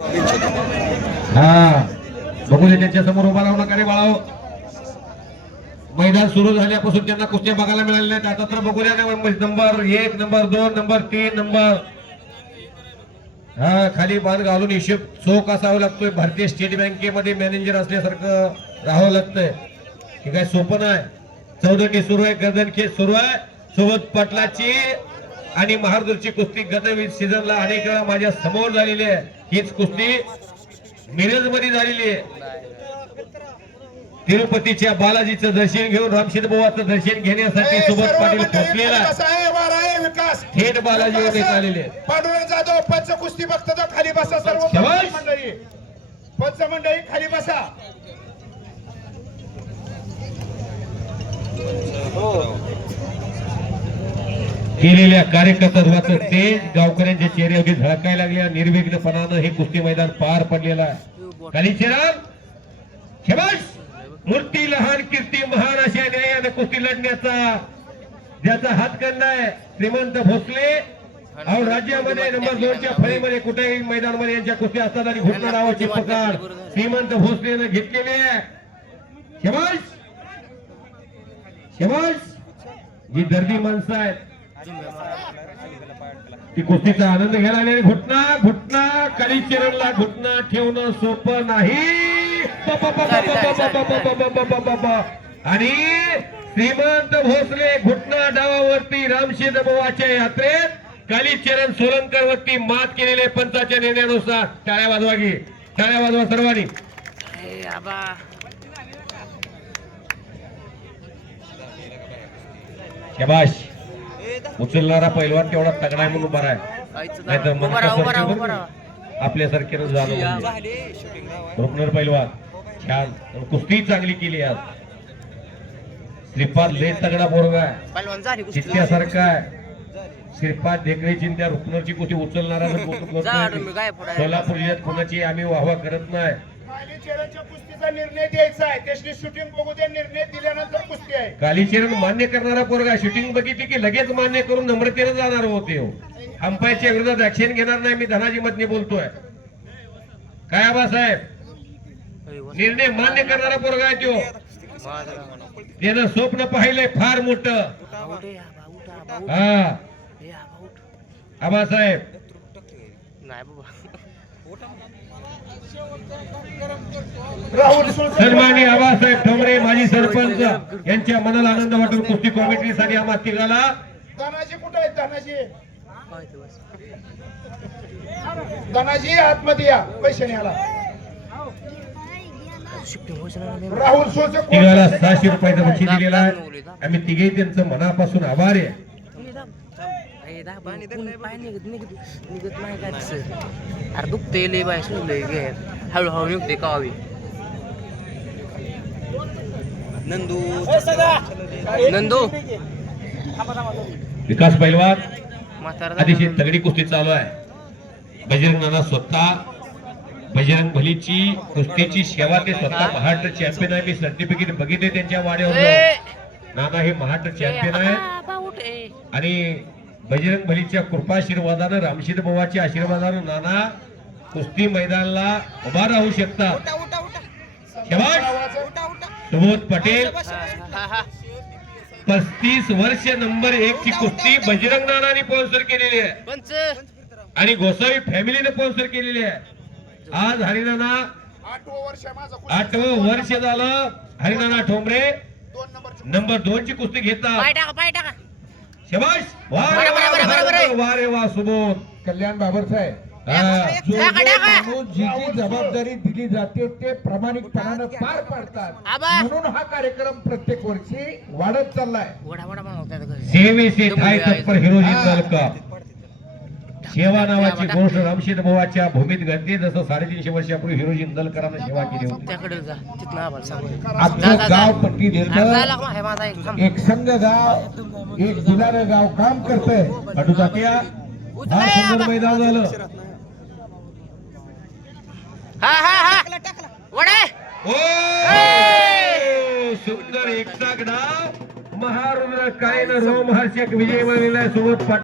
हा बघूया त्यांच्या समोर उभा राहू नका रे बाळाओ. मैदान सुरू झाल्यापासून त्यांना कुस्त्या बघायला मिळाल्या नाहीत. आता तर बघूया नंबर 1 नंबर 2 नंबर 3 नंबर हा खाली बांध घालून हिशोब चोख असावा लागतोय. भारतीय स्टेट बँकेमध्ये मॅनेजर असल्यासारखं राहावं लागतंय. हे काय सोपं नाही. चौदंडी सुरू आहे, गर्दनखेच सुरू आहे. सोबत पाटलाची आणि महारदूरची कुस्ती गत सीझनला अनेक वेळा माझ्या समोर झालेली आहे. हीच कुस्ती मिरज मध्ये झालेली आहे. तिरुपतीच्या बालाजीचं दर्शन घेऊन रामशेठ बुवाचं दर्शन घेण्यासाठी सोबत पाटील पोहोचलेला थेट बालाजीवर आलेले. पांडुरंग जाधव पंच कुस्ती बघता खाली बसा. सर्व मंडळी पंच मंडळी खाली बसा. केलेल्या कार्यकर्त्यांचं तेज गावकऱ्यांच्या चेहऱ्यावरती झळकायला लागल्या. निर्विघ्नपणानं हे कुस्ती मैदान पार पडलेलं आहे. कालीचरण शबाश. मूर्ती लहान कीर्ती महान अशा न्यायाने कुस्ती लढण्याचा ज्याचा हातखंडा आहे श्रीमंत भोसले. अहो राज्यामध्ये नंबर 2च्या फळीमध्ये कुठेही मैदानामध्ये यांच्या कुस्ती असतात आणि घुटना नावाची पकड श्रीमंत भोसलेनं घेतलेली आहे. शबाश शबाश. जी दर्दी माणसं आहेत ती कुस्तीचा आनंद घ्यायला आले. घुटना घुटना कालीचरणला घुटना ठेवणं सोपं नाही. आणि श्रीमंत भोसले घुटना डावावरती रामशेठ बुवाच्या यात्रेत कालीचरण सोलंकर वरती मात केलेले पंचाच्या निर्णयानुसार. टाळ्या वाजवा की, टाळ्या वाजवा सर्वांनी. शबाश. उचलणारा पैलवान तेवढा तगडा म्हणून उभा आहे. नाहीतर आपल्यासारखे झालं. रुपनर पैलवान छान कुस्ती चांगली केली आज. श्रीपाद लय तगडा पोरगा आहे, चित्त्यासारखा आहे. श्रीपाद ढेकळे चिंत्या रुपनरची कुस्ती उचलणारा सोलापूर जिल्ह्यात कोणाची आम्ही वाहवा करत नाही. कालीचरणच्या कुस्तीचा निर्णय द्यायचा आहे. त्याची शूटिंग बघू द्या. निर्णय दिल्यानंतर कुस्ती आहे. कालीचरण मान्य करणारा पोरगा. शूटिंग बघितली की लगेच मान्य करून नम्रतेने जाणार होते. अंपायरच्या विरोधात ऍक्शन घेणार नाही. मी धनाजी मधने बोलतोय. काय आबासाहेब निर्णय मान्य करणारा पोरगा आहे तो. त्यानं स्वप्न पाहिलंय फार मोठं. हा आबासाहेब सन्माननीय आबासाहेब ठोंबरे माजी सरपंच यांच्या मनाला आनंद वाटून कुस्ती कॉमेंट्रीसाठी आम्हा तिघाला. धनाजी कुठे आहेत? धनाजी धनाजी आतमध्ये या. पैसे न्यायला राहुल तिघाला 600 रुपयाचं बक्षीस दिलेलं आहे. आम्ही तिघे त्यांचं मनापासून आभार आहे. हळूहळू निघते कावी. नंदू नंदू विकास पैलवान अतिशय तगडी कुस्ती चालू आहे. बजरंग नाना स्वतः बजरंग भलीची कुस्तीची सेवा ते स्वतः महाराष्ट्र चॅम्पियन आहे. मी सर्टिफिकेट बघितले त्यांच्या वाड्यावर. नाना हे महाराष्ट्र चॅम्पियन आहे आणि बजरंग भलीच्या कृपाशीर्वादानं रामशेठ बुवाच्या आशीर्वादानं नाना कुस्ती मैदानाला उभा राहू शकतात. सुबोध पटेल 35 वर्ष नंबर 1 ची कुस्ती बजरंग नानाने स्पॉन्सर केलेली आहे आणि गोसावी फॅमिलीने स्पॉन्सर केलेली आहे. आज हरिनाना 8वं वर्ष झालं. हरिनाना ठोंबरे नंबर 2 ची कुस्ती घेतात. शबाश. वा रे वा. सुबोध कल्याण बाबर साहेब जी जबाबदारी दिली जाते ते प्रामाणिकपणानं पार पाडतात. म्हणून हा कार्यक्रम प्रत्येक वर्षी वाढत चाललाय. सेवेचे ठाय तत्पर हिरोजी तालुका सेवा नावाची गोष्ट रामशेठ बुवाच्या भूमीत घडते. जसं 350 वर्षापूर्वी हिरोजी इंदलकरांना सेवा केली होती. आपलं गाव पट्टी देतं. एक संघ गाव एक दुलारं गाव काम करतंय. अटुतात्या हा सुंदर मैदान झालं. सुंदर एकटा डाव महारुद्र काय रोमहर्षक विजय मिळालेला आहे. सोबत